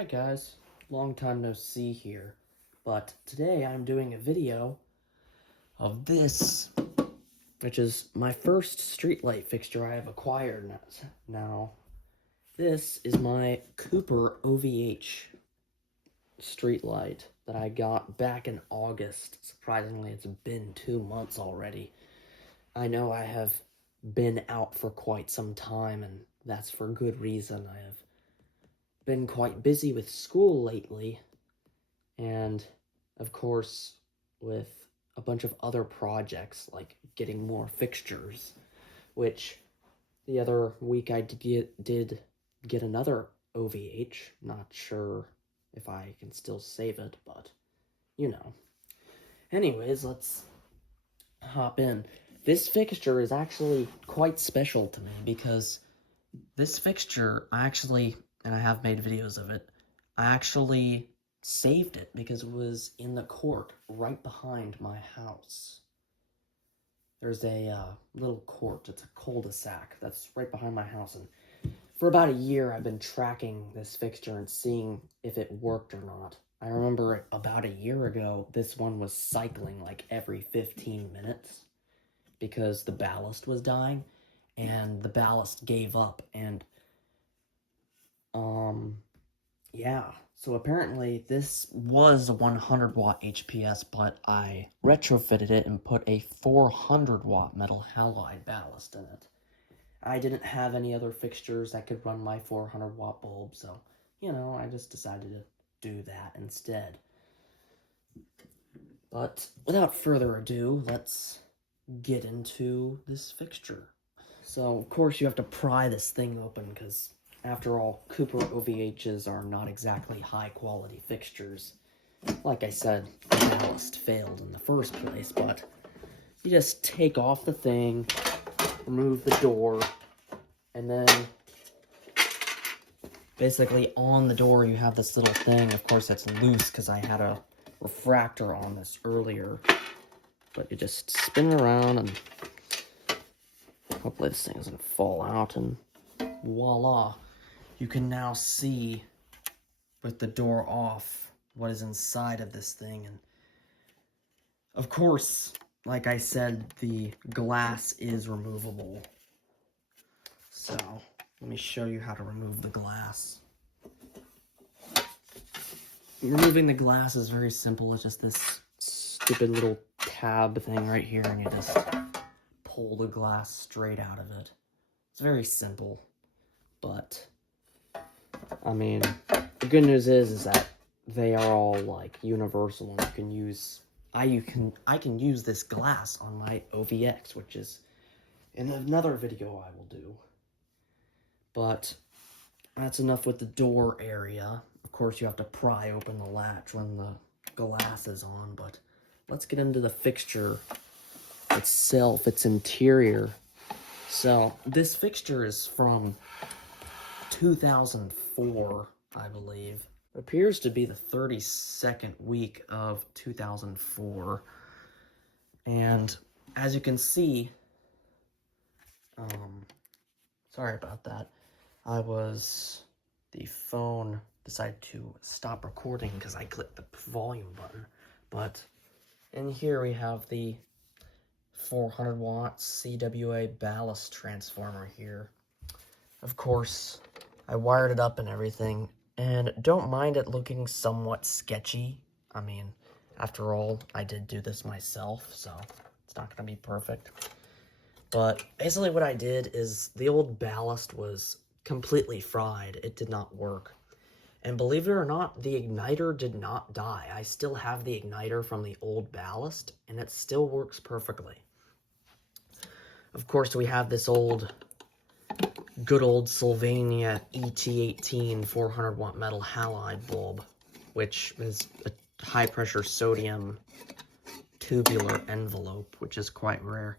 Hi guys, long time no see here, but today I'm doing a video of this, which is my first streetlight fixture I have acquired now. This is my Cooper OVH Streetlight that I got back in August. Surprisingly, it's been 2 months already. I know I have been out for quite some time, and that's for good reason. I have been quite busy with school lately, and of course with a bunch of other projects like getting more fixtures, which the other week I did get another OVH. Not sure if I can still save it, but you know. Anyways, let's hop in. This fixture is actually quite special to me because this fixture, and I have made videos of it, I actually saved it because it was in the court right behind my house. There's a little court, it's a cul-de-sac that's right behind my house, and for about a year I've been tracking this fixture and seeing if it worked or not. I remember about a year ago, this one was cycling like every 15 minutes because the ballast was dying, and the ballast gave up, and yeah, so apparently this was a 100 watt HPS, but I retrofitted it and put a 400 watt metal halide ballast in it. I didn't have any other fixtures that could run my 400 watt bulb, so, I just decided to do that instead. But without further ado, let's get into this fixture. So, of course, you have to pry this thing open because, after all, Cooper OVHs are not exactly high-quality fixtures. Like I said, the ballast failed in the first place, but you just take off the thing, remove the door, and then basically on the door you have this little thing. Of course, it's loose because I had a refractor on this earlier, but you just spin it around and hopefully this thing doesn't fall out, and voila. You can now see, with the door off, what is inside of this thing. And of course, like I said, the glass is removable. So, let me show you how to remove the glass. Removing the glass is very simple. It's just this stupid little tab thing right here, and you just pull the glass straight out of it. It's very simple, but I mean, the good news is that they are all like universal, and you can use I can use this glass on my OVX, which is in another video I will do. But that's enough with the door area. Of course, you have to pry open the latch when the glass is on, but let's get into the fixture itself, its interior. So, this fixture is from 2004, I believe. It appears to be the 32nd week of 2004. And as you can see, sorry about that. The phone decided to stop recording because I clicked the volume button. But in here we have the 400 watt CWA ballast transformer here. Of course, I wired it up and everything, and don't mind it looking somewhat sketchy. I mean, after all, I did do this myself, so it's not going to be perfect. But basically what I did is the old ballast was completely fried. It did not work. And believe it or not, the igniter did not die. I still have the igniter from the old ballast, and it still works perfectly. Of course, we have this good old Sylvania ET18 400 watt metal halide bulb, which is a high pressure sodium tubular envelope, which is quite rare.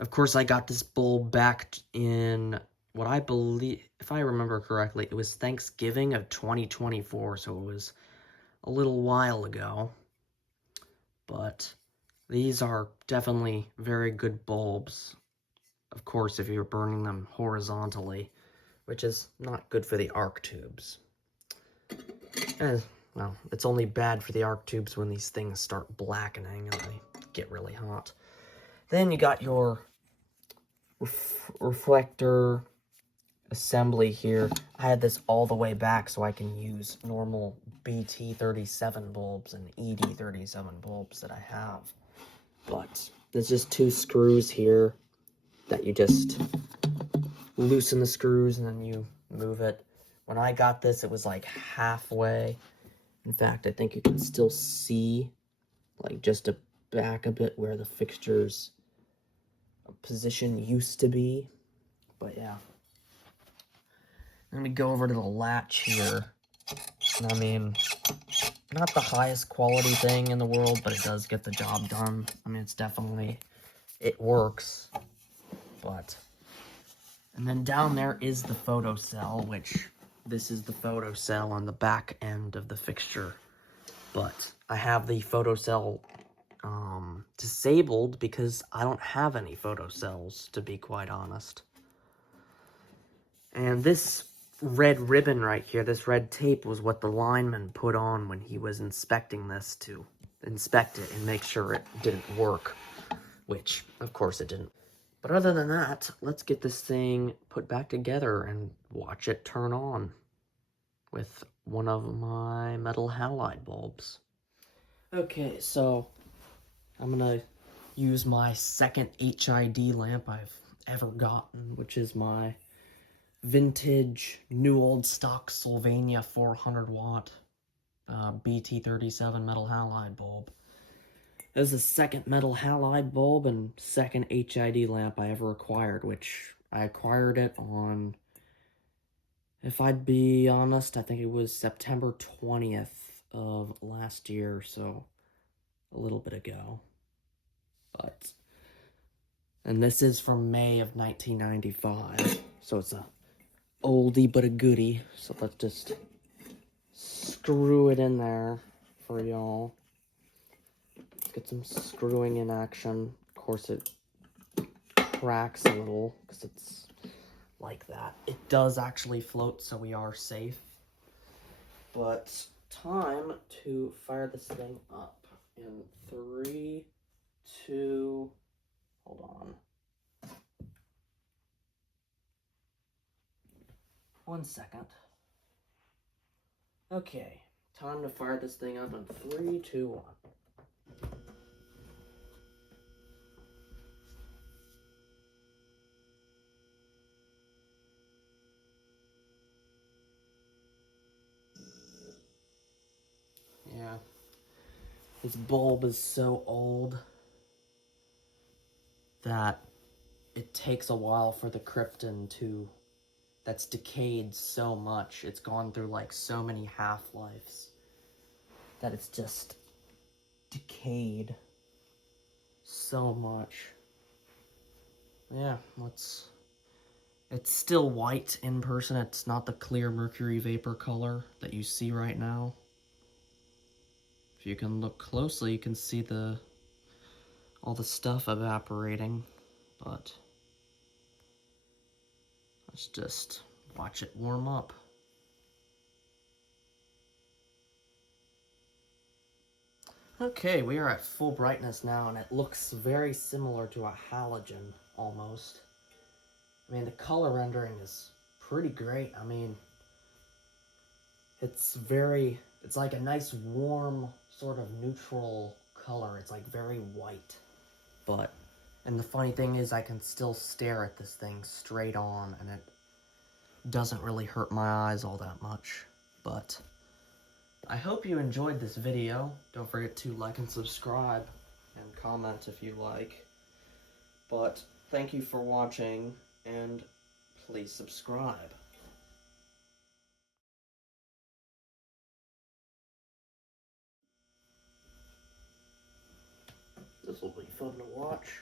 Of course, I got this bulb back in what I believe, if I remember correctly, it was Thanksgiving of 2024, so it was a little while ago. But these are definitely very good bulbs. Of course, if you're burning them horizontally, which is not good for the arc tubes. Well, it's only bad for the arc tubes when these things start blackening and they get really hot. Then you got your reflector assembly here. I had this all the way back so I can use normal BT37 bulbs and ED37 bulbs that I have. But there's just 2 screws here that you just loosen the screws and then you move it. When I got this, it was like halfway. In fact, I think you can still see like just back a bit where the fixture's position used to be. But yeah. Let me go over to the latch here. I mean, not the highest quality thing in the world, but it does get the job done. I mean, it's definitely, it works. But, and then down there is the photocell, which this is the photocell on the back end of the fixture. But I have the photocell disabled because I don't have any photocells, to be quite honest. And this red ribbon right here, this red tape, was what the lineman put on when he was inspecting this to inspect it and make sure it didn't work, which, of course, it didn't. But other than that, let's get this thing put back together and watch it turn on with one of my metal halide bulbs. Okay, so I'm gonna use my second HID lamp I've ever gotten, which is my vintage, new old stock Sylvania 400 watt BT37 metal halide bulb. This is the second metal halide bulb and second HID lamp I ever acquired, which I acquired it on, if I'd be honest, I think it was September 20th of last year, so a little bit ago. But, and this is from May of 1995, so it's a oldie but a goodie. So let's just screw it in there for y'all. Let's get some screwing in action. Of course, it cracks a little because it's like that. It does actually float, so we are safe. But time to fire this thing up in 3, 2, hold on. 1 second. Okay, time to fire this thing up in 3, 2, 1. Yeah, this bulb is so old that it takes a while for the krypton that's decayed so much. It's gone through like so many half-lives that it's just decayed so much. Yeah, it's still white in person. It's not the clear mercury vapor color that you see right now. If you can look closely, you can see all the stuff evaporating, but let's just watch it warm up. Okay, we are at full brightness now, and it looks very similar to a halogen, almost. I mean, the color rendering is pretty great. I mean, it's like a nice, warm, sort of neutral color. It's like very white. And the funny thing is I can still stare at this thing straight on, and it doesn't really hurt my eyes all that much. But I hope you enjoyed this video. Don't forget to like and subscribe and comment if you like. But thank you for watching, and please subscribe. This will be fun to watch.